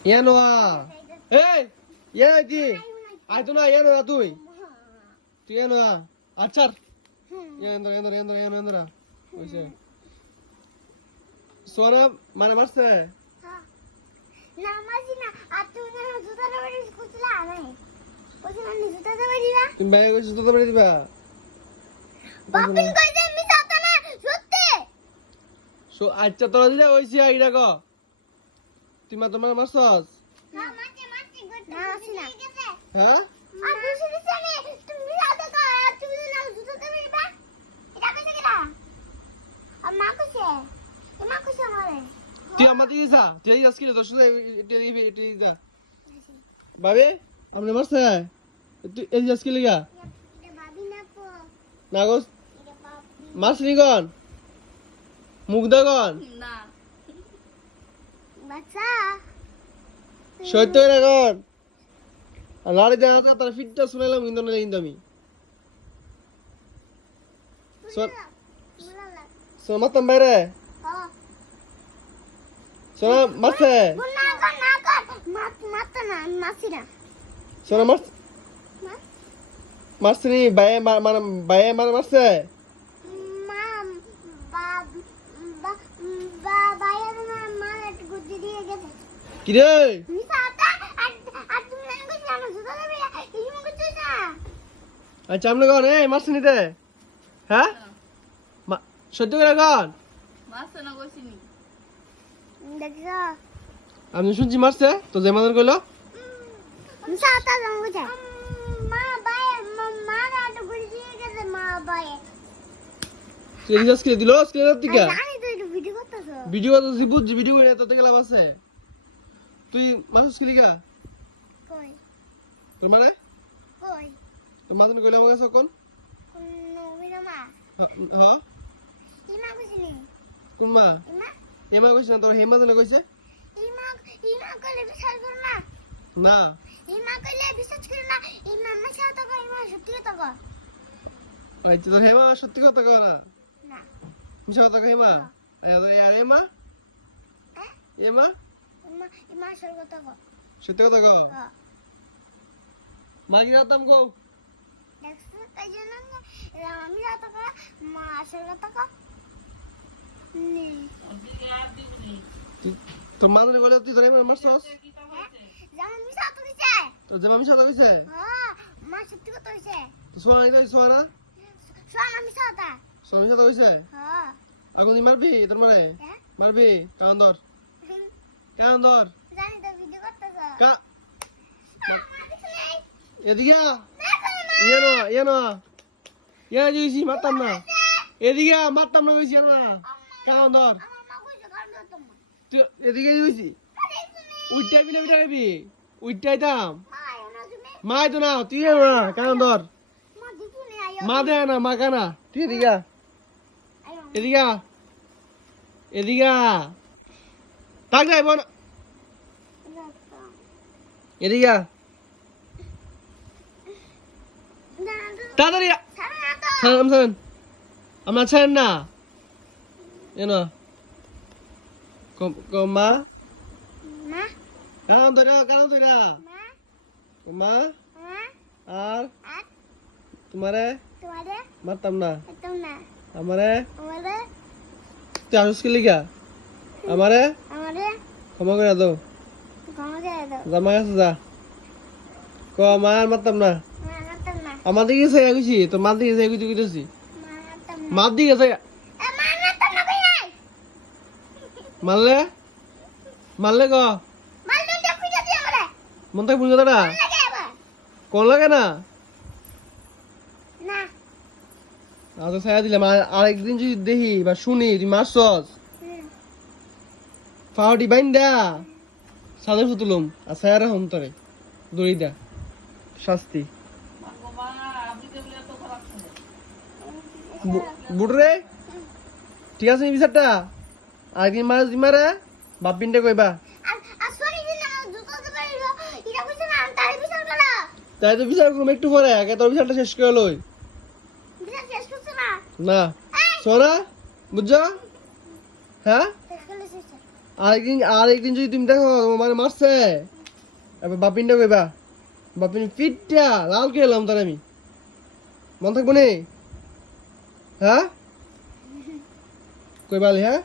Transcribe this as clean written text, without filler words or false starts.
ইয়ানো এই ইয়া দি আই তো না ইয়ানো তুই তুই ইয়ানো আচ্ছা এন্দ্র ওইসে সোনা মানে মারছে না মাসি না আর তুই না জুতাটা বাড়ি কুচলা নাই কুচলা নি জুতাটা বাড়ি দিবা তুমি বাইরে কইছো তো বাড়ি দিবা বাপিন কইছে মিছা কথা না সত্যি সো আচ্ছা তোরা দিলা ওইসি আইডা গো তুই মা তোমার মারছস না মাছি না মাসি না হ্যাঁ আর বুঝি দিছে নি তুমি রাতে কা আর তুমি না জুতাটা বাড়ি দিবা এটা কইছে কিনা আর মা কইছে আমারে তুই আমাদের যা তুই এই আজকে দশ এটা যা বাবে আপনি মারছে তুই এই আজকে লিগা এটা ভাবি না তো না গো এটা বাপি মারছনি গন মুখ দাগন না বাচ্চা সত্য করে গন আর লাড়ি দেখা তো তার ফিটটা শুনাইলাম কিন্তু না কিন্তু আমি সো মাতাম বাইরে হ্যাঁ সোনা মারছে না কর মাত না মাসি না সোনা মারছনি বায়ে মানে বায়ে মানে মারছে মাম বাইরে না মা একটু গুজি দিয়ে গেছে কি রে মিছা আতা আর তুমি না কইছ না জুতা দেবে এই মুখ কইছ না আচ্ছা আপনি গন এই মারছনি তে হ্যাঁ সত্য করে গন মারছে না কইছিনি দেখছো আমি শুনছি মারছে তো যে মাদার কইলো মিছা আতা জানো কইছে মা বাইরে মা একটু গুজি দিয়ে গেছে মা বাইরে তুই রিচার্জ করে দিলো আজকে রাত থেকে জানি তো একটু ভিডিও করতেছো ভিডিও তো বুঝছি ভিডিও করে তো থেকে লাভ আছে তুই মাসুস কি লিগা কই তোর মানে কই তোর মাদার কইলো আমাকে সকন কোন বিনা হ্যাঁ ইমা কইছিনি কোন মা ইমা হেমা কইছে না তোর হেমা জানে কইছে ইমা কইলে বিশ্বাস করো না না ইমা কইলে বিশ্বাস করো না ইমা মিছা কথা কয় ইমা সত্যি কথা কয় আচ্ছা তোর হেমা সত্যি কথা কয় না না মিছা কথা কয় হেমা আর হেমা হ্যাঁ হেমা ইমা আসল কথা কয় সত্যি কথা কয় হ্যাঁ মা কি রাতাম কও দেখছো তাই জন্য আমি কথা কয় মা আসল কথা কয় নে তোর মা জানে কইলো তুই তোর হেমা মারছস জানো মিছা কথা কইছে তোর যে মামি সাথে কইছে হ্যাঁ মা সত্যি কথা কইছে তো সোনা নাই সোনা শোন আমি সাদা সোনা সাথে কইছে হ্যাঁ আগুন মারবি তোর মারে হ্যাঁ মারবি কান ধর জানি তো ভিডিও করতেছো কা মা দেখছ নাই এদিকে আ। দেখো না ইয়া জুইছি মারতাম না এদিকে আ, মারতাম না কইছি না কান ধর আমার মা কইছে কারণ তোমার তুই এদিকে জুইছি দেখছ নাই উইটাই বিনা বিটা খাবি উইটাই দাম মা এনো তুমি মাই তো না তুই না কান ধর মা দিতু নে আয়ো মা দে না মা কানা তুই এদিকে আ। আয়ো এদিকে আ। তাক যাইব না এদিকে আ। তাড়াতাড়ি আ। সালাম আমরা ছাড়েন না এনো মা মা কারণ ধরে মা মা মা আর আর তোমারে তোমারে মারতাম না একদম না আমারে আমারে তুই আসুস কি লিগা আমারে আমারে ক্ষমা করে দাও ঘরে দাও জামা গেছে যা ক মা আর মারতাম না মা নাতম না আমার দিকে গেছে কইছি তো মার দিকে গেছে কইছি কইতেছি মা নাতম না মার দিকে গেছে এ মা নাতম না কই নাই মারলে মারলে ক মাল দে পিটা দি আমারে মন থেকে বুঝে দাঁড়া লাগে আবার কোন লাগে না না তো ছায়া দিলাম আরেকদিন যদি দেখি বা শুনি তুই মারছস ফাউটি বাইন্দা সাদের ফুতুলুম আর ছায়া রাখুন তোরে দড়ি দা শাস্তি মা আপনি দেখলে এত খারাপ শুনে বুড়রে ঠিক আছে নি বিচারটা আরেকদিন মারে বাপ পিনটা কইবা আর সরি দিন না জুতো তো পারিলো এটা কইছ না তারে বিচার করা তাই তো বিচার করুম একটু পরে আগে তোর বিচারটা শেষ করে লই বিচার শেষ করছ না না সোনা বুঝছো হ্যাঁ শেষ করলে শেষ আরেকদিন যদি তুমি দেখো মানে মারছে এবার বাপিনটা কইবা বাপিন ফিটটা লাল করে এলাম তার আমি মন থাকবো নে হ্যাঁ কইবালি হ্যাঁ